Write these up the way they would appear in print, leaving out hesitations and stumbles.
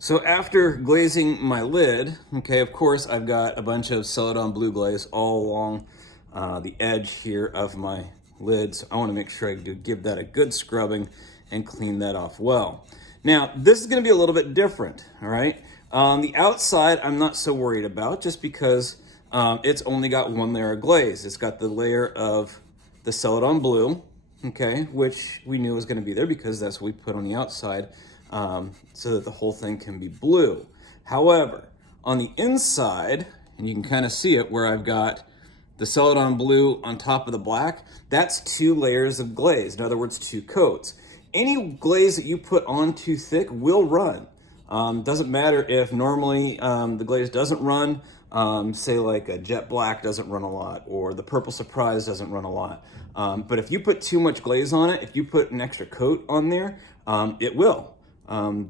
So after glazing my lid, okay, of course I've got a bunch of Celadon blue glaze all along the edge here of my lid. So I want to make sure I do give that a good scrubbing and clean that off well. Now, this is going to be a little bit different, all right? On the outside, I'm not so worried about just because it's only got one layer of glaze. It's got the layer of the Celadon blue, okay, which we knew was going to be there because that's what we put on the outside so that the whole thing can be blue. However, on the inside, and you can kind of see it where I've got the Celadon blue on top of the black, that's 2 layers of glaze. In other words, 2 coats. Any glaze that you put on too thick will run. Doesn't matter if normally the glaze doesn't run, say like a jet black doesn't run a lot, or the purple surprise doesn't run a lot. But if you put too much glaze on it, if you put an extra coat on there, it will.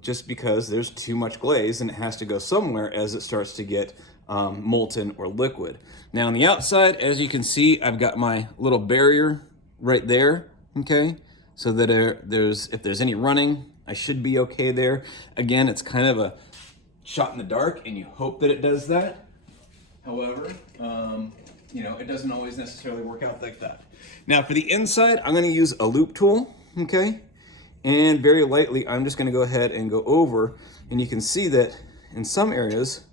Just because there's too much glaze and it has to go somewhere as it starts to get molten or liquid. Now on the outside, as you can see, I've got my little barrier right there, okay? So that if there's any running, I should be okay there. Again, it's kind of a shot in the dark and you hope that it does that. However, you know, it doesn't always necessarily work out like that. Now for the inside, I'm gonna use a loop tool, okay? And very lightly, I'm just gonna go ahead and go over, and you can see that in some areas,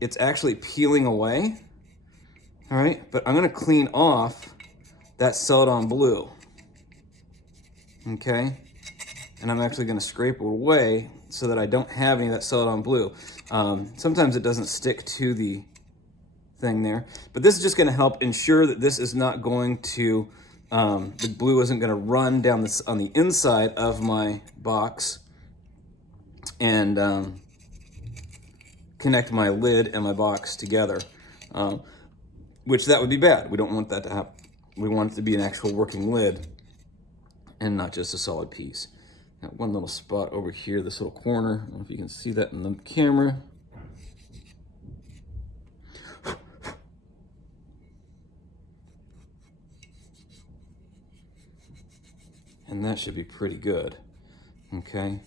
it's actually peeling away, all right? But I'm gonna clean off that Celadon blue, okay? And I'm actually gonna scrape away so that I don't have any of that Celadon blue. Sometimes it doesn't stick to the thing there, but this is just gonna help ensure that this is not going to, the glue isn't gonna run down this on the inside of my box and connect my lid and my box together, which that would be bad. We don't want that to happen. We want it to be an actual working lid and not just a solid piece. Got one little spot over here, this little corner. I don't know if you can see that in the camera. And that should be pretty good, okay?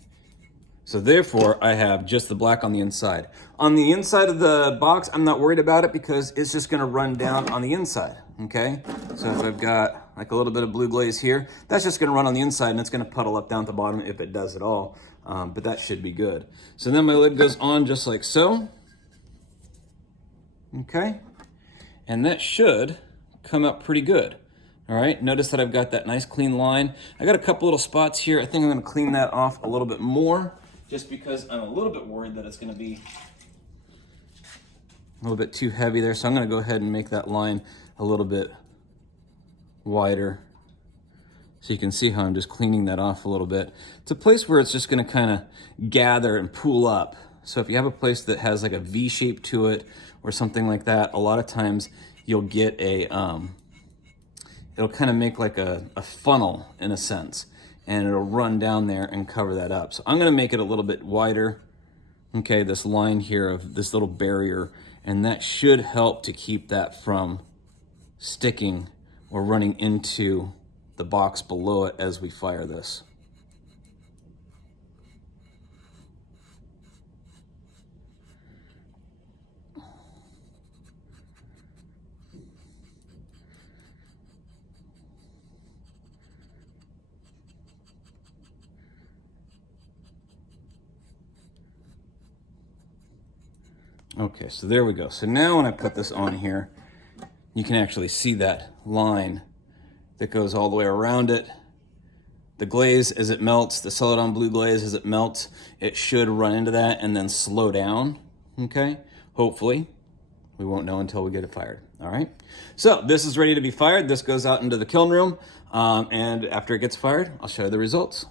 So therefore, I have just the black on the inside. On the inside of the box, I'm not worried about it because it's just gonna run down on the inside, okay? So if I've got like a little bit of blue glaze here, that's just gonna run on the inside and it's gonna puddle up down at the bottom if it does at all, but that should be good. So then my lid goes on just like so, okay? And that should come up pretty good. All right, notice that I've got that nice clean line. I got a couple little spots here. I think I'm gonna clean that off a little bit more just because I'm a little bit worried that it's gonna be a little bit too heavy there. So I'm gonna go ahead and make that line a little bit wider. So you can see how I'm just cleaning that off a little bit. It's a place where it's just gonna kind of gather and pool up. So if you have a place that has like a V shape to it or something like that, a lot of times you'll get a, it'll kind of make like a funnel in a sense, and it'll run down there and cover that up. So I'm gonna make it a little bit wider, okay, this line here of this little barrier, and that should help to keep that from sticking or running into the box below it as we fire this. Okay, so there we go. So now when I put this on here, you can actually see that line that goes all the way around it. The glaze, as it melts, the Celadon blue glaze, as it melts, it should run into that and then slow down, okay? Hopefully. We won't know until we get it fired, all right? So this is ready to be fired. This goes out into the kiln room, and after it gets fired, I'll show you the results.